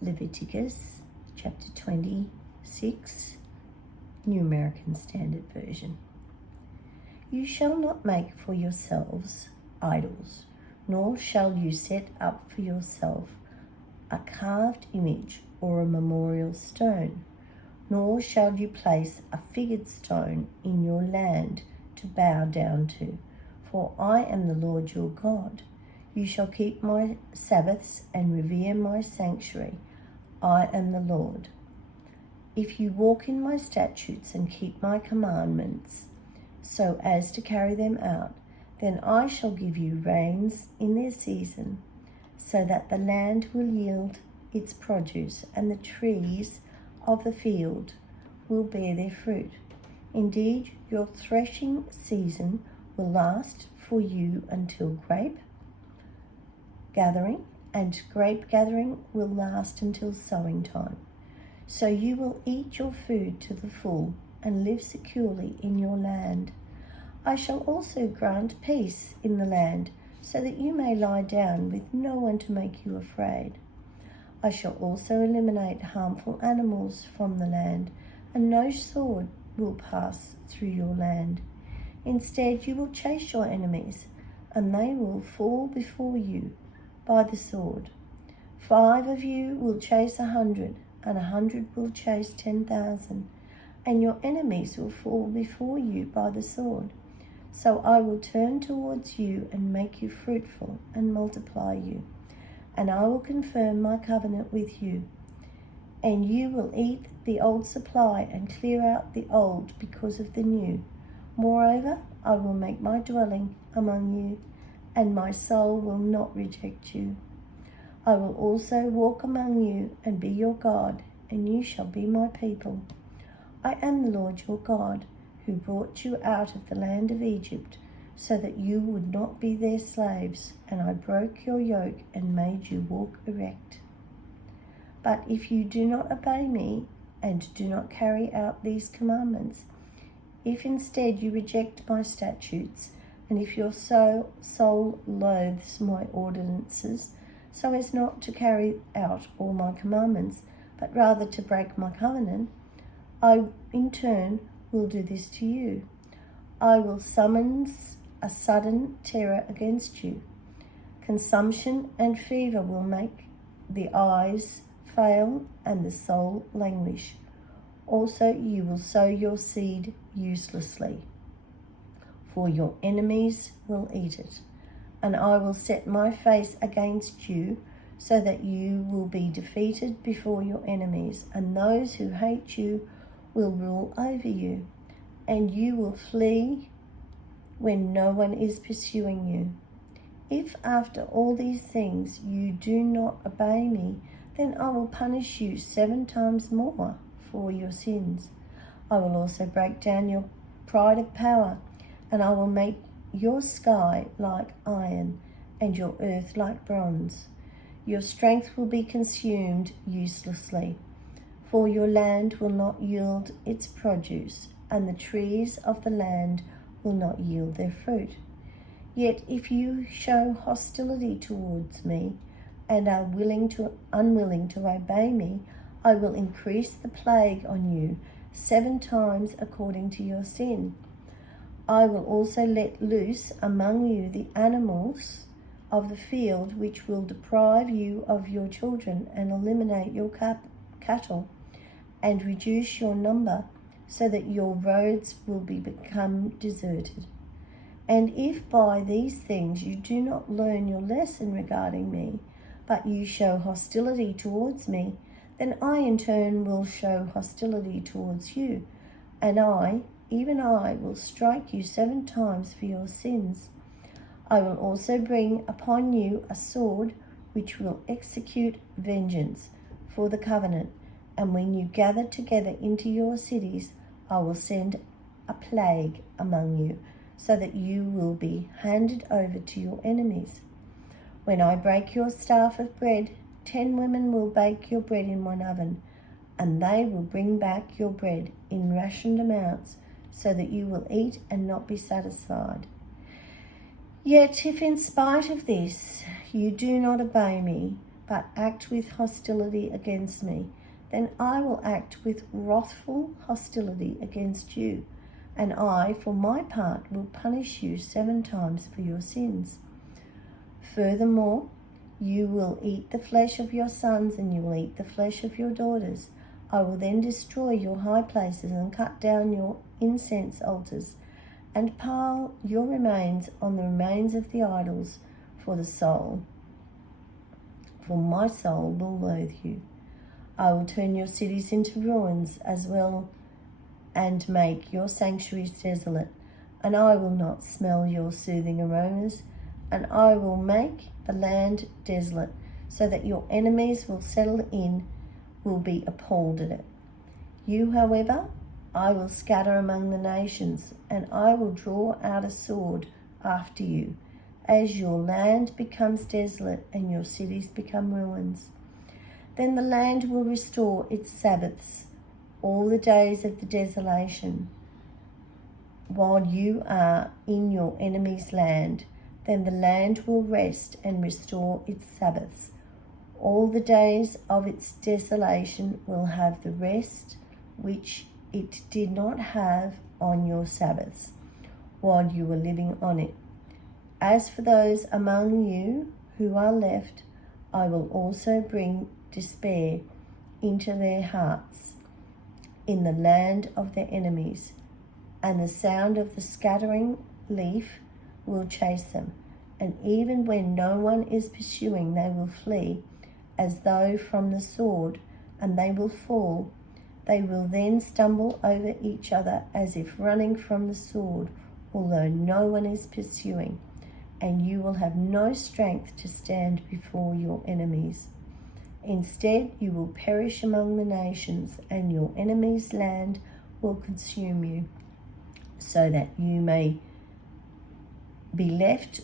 Leviticus chapter 26, New American Standard Version. You shall not make for yourselves idols, nor shall you set up for yourself a carved image or a memorial stone, nor shall you place a figured stone in your land to bow down to, for I am the Lord your God. You shall keep my Sabbaths and revere my sanctuary. I am the Lord. If you walk in my statutes and keep my commandments, so as to carry them out, then I shall give you rains in their season, so that the land will yield its produce, and the trees of the field will bear their fruit. Indeed, your threshing season will last for you until grape gathering, and grape gathering will last until sowing time. So you will eat your food to the full and live securely in your land. I shall also grant peace in the land, so that you may lie down with no one to make you afraid. I shall also eliminate harmful animals from the land, and no sword will pass through your land. Instead, you will chase your enemies, and they will fall before you by the sword. 5 of you will chase 100, and 100 will chase 10,000, and your enemies will fall before you by the sword. So I will turn towards you and make you fruitful and multiply you, and I will confirm my covenant with you. And you will eat the old supply and clear out the old because of the new. Moreover, I will make my dwelling among you, and my soul will not reject you. I will also walk among you and be your God, and you shall be my people. I am the Lord your God, who brought you out of the land of Egypt, so that you would not be their slaves, and I broke your yoke and made you walk erect. But if you do not obey me and do not carry out these commandments, if instead you reject my statutes, and if your soul loathes my ordinances, so as not to carry out all my commandments, but rather to break my covenant, I in turn will do this to you. I will summon a sudden terror against you. Consumption and fever will make the eyes fail and the soul languish. Also, you will sow your seed uselessly, for your enemies will eat it. And I will set my face against you, so that you will be defeated before your enemies, and those who hate you will rule over you, and you will flee when no one is pursuing you. If after all these things you do not obey me, then I will punish you 7 times more for your sins. I will also break down your pride of power, and I will make your sky like iron and your earth like bronze. Your strength will be consumed uselessly, for your land will not yield its produce, and the trees of the land will not yield their fruit. Yet if you show hostility towards me and are unwilling to obey me, I will increase the plague on you 7 times according to your sin. I will also let loose among you the animals of the field, which will deprive you of your children and eliminate your cattle, and reduce your number, so that your roads will become deserted. And if by these things you do not learn your lesson regarding me, but you show hostility towards me, then I in turn will show hostility towards you, and even I will strike you 7 times for your sins. I will also bring upon you a sword which will execute vengeance for the covenant, and when you gather together into your cities, I will send a plague among you, so that you will be handed over to your enemies. When I break your staff of bread, 10 women will bake your bread in one oven, and they will bring back your bread in rationed amounts, so that you will eat and not be satisfied. Yet if in spite of this you do not obey me, but act with hostility against me, then I will act with wrathful hostility against you, and I, for my part, will punish you 7 times for your sins. Furthermore, you will eat the flesh of your sons, and you will eat the flesh of your daughters. I will then destroy your high places and cut down your incense altars, and pile your remains on the remains of the idols for my soul will loathe you. I will turn your cities into ruins as well and make your sanctuaries desolate, and I will not smell your soothing aromas, and I will make the land desolate, so that your enemies will will be appalled at it. You, however, I will scatter among the nations, and I will draw out a sword after you, as your land becomes desolate and your cities become ruins. Then the land will restore its Sabbaths all the days of the desolation, while you are in your enemy's land. Then the land will rest and restore its Sabbaths. All the days of its desolation will have the rest which it did not have on your Sabbaths, while you were living on it. As for those among you who are left, I will also bring despair into their hearts in the land of their enemies, and the sound of the scattering leaf will chase them. And even when no one is pursuing, they will flee as though from the sword, and they will fall. They will then stumble over each other as if running from the sword, although no one is pursuing. And you will have no strength to stand before your enemies. Instead, you will perish among the nations, and your enemy's land will consume you, so that you may be left,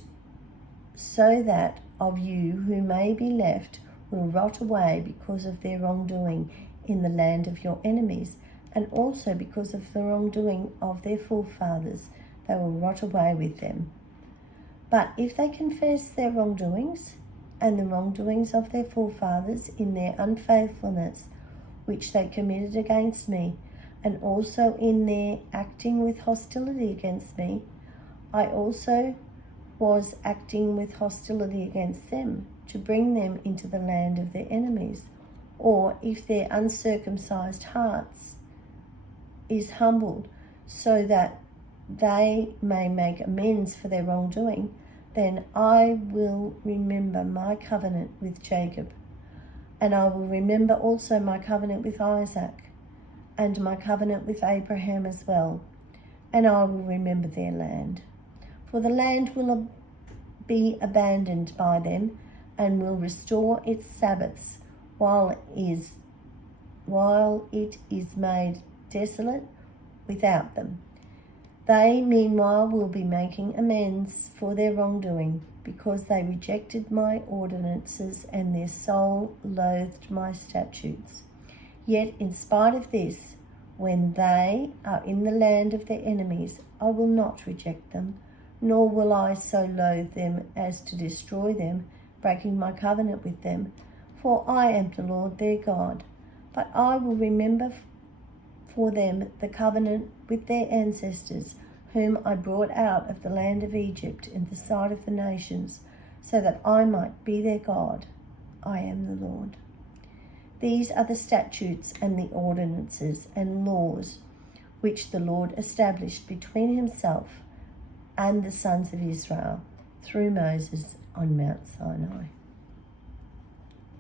so that of you who may be left will rot away because of their wrongdoing in the land of your enemies, and also because of the wrongdoing of their forefathers, they will rot away with them. But if they confess their wrongdoings and the wrongdoings of their forefathers in their unfaithfulness, which they committed against me, and also in their acting with hostility against me, I also was acting with hostility against them, to bring them into the land of their enemies. Or if their uncircumcised hearts is humbled, so that they may make amends for their wrongdoing, then I will remember my covenant with Jacob, and I will remember also my covenant with Isaac, and my covenant with Abraham as well, and I will remember their land. For the land will be abandoned by them, and will restore its Sabbaths, while it is made desolate without them. They, meanwhile, will be making amends for their wrongdoing, because they rejected my ordinances, and their soul loathed my statutes. Yet, in spite of this, when they are in the land of their enemies, I will not reject them, nor will I so loathe them as to destroy them, breaking my covenant with them. For I am the Lord their God. But I will remember for them the covenant with their ancestors, whom I brought out of the land of Egypt in the sight of the nations, so that I might be their God. I am the Lord. These are the statutes and the ordinances and laws which the Lord established between himself and the sons of Israel through Moses on Mount Sinai.